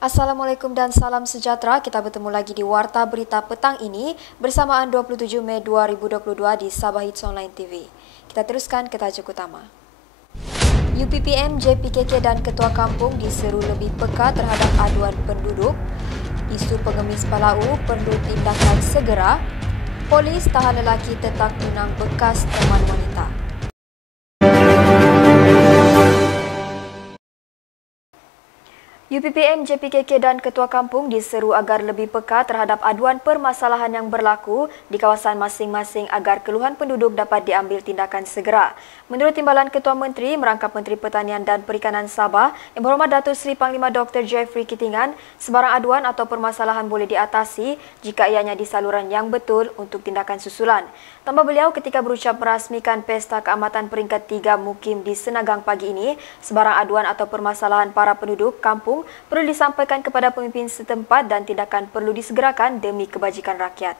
Assalamualaikum dan salam sejahtera. Kita bertemu lagi di Warta Berita Petang ini bersamaan 27 Mei 2022 di Sabah Hits Online TV. Kita teruskan ke tajuk utama. UPPM, JPKK dan Ketua Kampung diseru lebih peka terhadap aduan penduduk. Isu pengemis Palau perlu tindakan segera. Polis tahan lelaki tetap tunang bekas teman wanita. UPPM, JPKK dan Ketua Kampung diseru agar lebih peka terhadap aduan permasalahan yang berlaku di kawasan masing-masing agar keluhan penduduk dapat diambil tindakan segera. Menurut Timbalan Ketua Menteri merangkap Menteri Pertanian dan Perikanan Sabah, Yang Berhormat Datuk Seri Panglima Dr. Jeffrey Kitingan, sebarang aduan atau permasalahan boleh diatasi jika ianya di saluran yang betul untuk tindakan susulan. Tambah beliau ketika berucap merasmikan Pesta Keamatan Peringkat 3 Mukim di Senagang pagi ini, sebarang aduan atau permasalahan para penduduk kampung perlu disampaikan kepada pemimpin setempat dan tindakan perlu disegerakan demi kebajikan rakyat.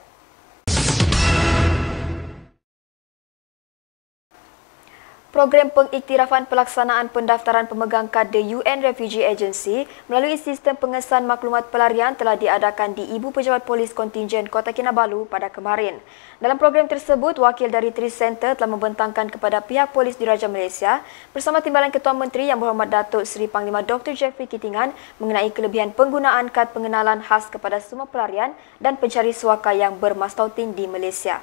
Program pengiktirafan pelaksanaan pendaftaran pemegang kad The UN Refugee Agency melalui sistem pengesan maklumat pelarian telah diadakan di Ibu Pejabat Polis Kontingen Kota Kinabalu pada kemarin. Dalam program tersebut, wakil dari TRIS Center telah membentangkan kepada pihak polis diraja Malaysia bersama Timbalan Ketua Menteri Yang Berhormat Datuk Seri Panglima Dr. Jeffrey Kitingan mengenai kelebihan penggunaan kad pengenalan khas kepada semua pelarian dan pencari suaka yang bermastautin di Malaysia.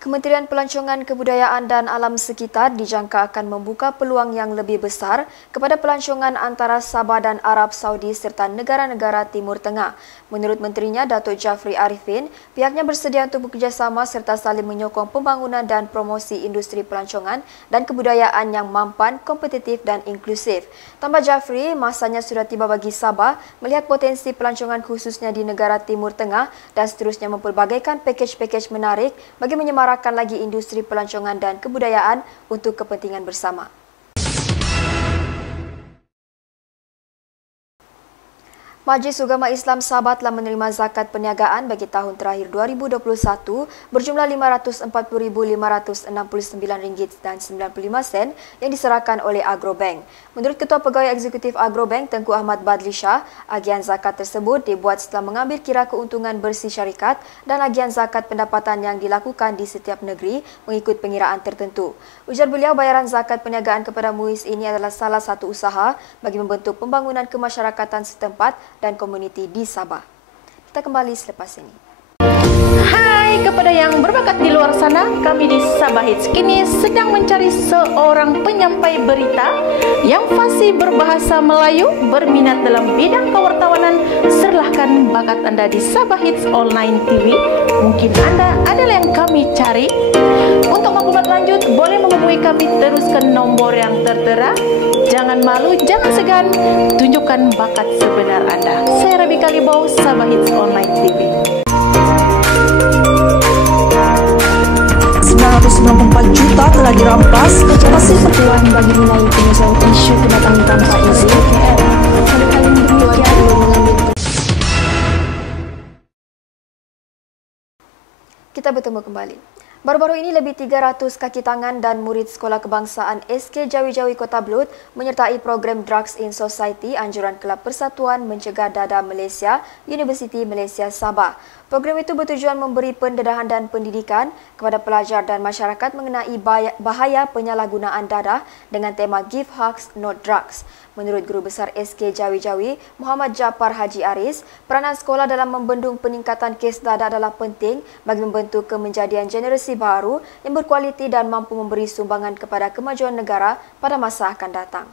Kementerian Pelancongan Kebudayaan dan Alam Sekitar dijangka akan membuka peluang yang lebih besar kepada pelancongan antara Sabah dan Arab Saudi serta negara-negara Timur Tengah. Menurut Menterinya Datuk Jafri Arifin, pihaknya bersedia untuk bekerjasama serta saling menyokong pembangunan dan promosi industri pelancongan dan kebudayaan yang mampan, kompetitif dan inklusif. Tambah Jafri, masanya sudah tiba bagi Sabah melihat potensi pelancongan khususnya di negara Timur Tengah dan seterusnya mempelbagaikan pakej-pakej menarik bagi menyemarakkan lagi industri pelancongan dan kebudayaan untuk kepentingan bersama. Majlis Ugama Islam Sabah telah menerima zakat perniagaan bagi tahun terakhir 2021 berjumlah RM540,069.95 yang diserahkan oleh Agrobank. Menurut Ketua Pegawai Eksekutif Agrobank Tengku Ahmad Badli Shah, agian zakat tersebut dibuat setelah mengambil kira keuntungan bersih syarikat dan agian zakat pendapatan yang dilakukan di setiap negeri mengikut pengiraan tertentu. Ujar beliau, bayaran zakat perniagaan kepada MUIS ini adalah salah satu usaha bagi membentuk pembangunan kemasyarakatan setempat dan komuniti di Sabah. Kita kembali selepas ini. Hai kepada yang berbakat di luar sana, kami di Sabah Hits kini sedang mencari seorang penyampai berita yang fasih berbahasa Melayu, berminat dalam bidang kewartawanan. Serahkan bakat Anda di Sabah Hits Online TV. Mungkin Anda adalah yang kami cari. Untuk maklumat lanjut, boleh menghubungi kami terus ke nombor yang tertera. Jangan malu, jangan segan, tunjukkan bakat sebenar Anda. Saya Rabi Kalibau, Sabah Hits Online TV. 994 juta telah dirampas. Masih berpeluang bagi mengenai penyelesaian isu kedatangan tanpa izin KL. Kali-kali demikian mengambil. Kita bertemu kembali. Baru-baru ini lebih 300 kaki tangan dan murid Sekolah Kebangsaan SK Jawi-Jawi Kota Belud menyertai program Drugs in Society anjuran Kelab Persatuan Mencegah Dadah Malaysia, Universiti Malaysia Sabah. Program itu bertujuan memberi pendedahan dan pendidikan kepada pelajar dan masyarakat mengenai bahaya penyalahgunaan dadah dengan tema Give Hugs Not Drugs. Menurut Guru Besar SK Jawi-Jawi, Muhammad Japar Haji Aris, peranan sekolah dalam membendung peningkatan kes dadah adalah penting bagi membentuk kemenjadian generasi baru yang berkualiti dan mampu memberi sumbangan kepada kemajuan negara pada masa akan datang.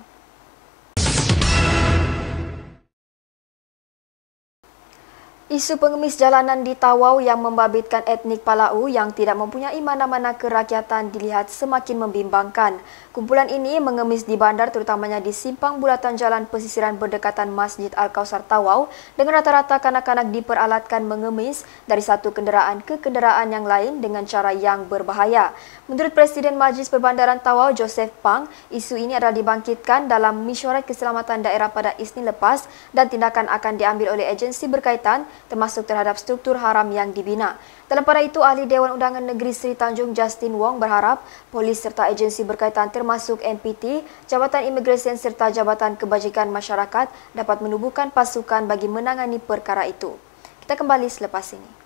Isu pengemis jalanan di Tawau yang membabitkan etnik Palau yang tidak mempunyai mana-mana kerakyatan dilihat semakin membimbangkan. Kumpulan ini mengemis di bandar terutamanya di simpang bulatan jalan pesisiran berdekatan Masjid Al-Kausar Tawau dengan rata-rata kanak-kanak diperalatkan mengemis dari satu kenderaan ke kenderaan yang lain dengan cara yang berbahaya. Menurut Presiden Majlis Perbandaran Tawau Joseph Pang, isu ini adalah dibangkitkan dalam Mesyuarat Keselamatan Daerah pada Isnin lepas dan tindakan akan diambil oleh agensi berkaitan termasuk terhadap struktur haram yang dibina. Dalam pada itu, Ahli Dewan Undangan Negeri Seri Tanjung Justin Wong berharap polis serta agensi berkaitan termasuk MPT, Jabatan Imigresen serta Jabatan Kebajikan Masyarakat dapat menubuhkan pasukan bagi menangani perkara itu. Kita kembali selepas ini.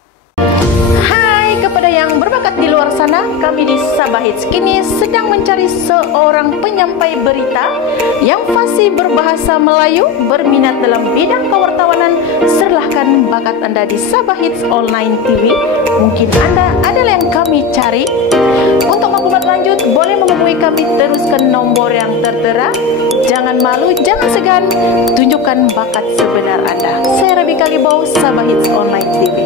Hai kepada yang berbakat di luar sana, kami di Sabah Hits kini sedang mencari seorang penyampai berita yang fasih berbahasa Melayu, berminat dalam bidang kewartawanan. Serahkan bakat Anda di Sabah Hits Online TV. Mungkin Anda adalah yang kami cari. Untuk maklumat lanjut, boleh menghubungi kami terus ke nomor yang tertera. Jangan malu, jangan segan, tunjukkan bakat sebenar Anda. Saya Rabi Kalibau, Sabah Hits Online TV.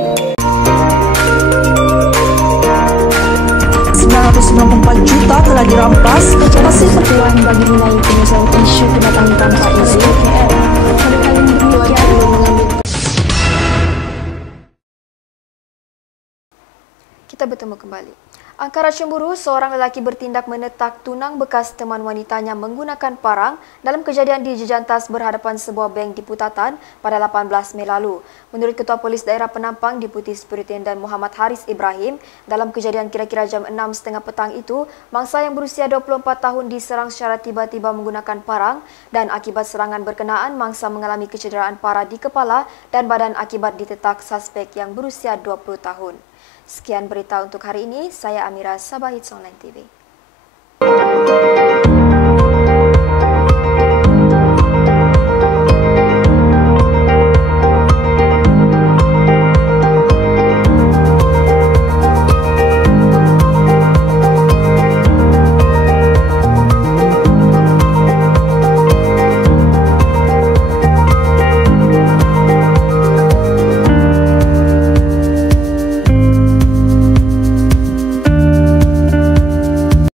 994 juta telah dirampas, masih berpeluang bagi mengenai penyelesaian isu kedatangan tanpa izin KL. Pada kali ini demikian belum mengambil. Kita bertemu kembali. Angkara cemburu, seorang lelaki bertindak menetak tunang bekas teman wanitanya menggunakan parang dalam kejadian di Jejantas berhadapan sebuah bank di Putatan pada 18 Mei lalu. Menurut Ketua Polis Daerah Penampang, Deputi Superintenden Muhammad Haris Ibrahim, dalam kejadian kira-kira jam 6.30 petang itu, mangsa yang berusia 24 tahun diserang secara tiba-tiba menggunakan parang dan akibat serangan berkenaan, mangsa mengalami kecederaan parah di kepala dan badan akibat ditetak suspek yang berusia 20 tahun. Sekian berita untuk hari ini. Saya Amira, Sabah Hits Online TV.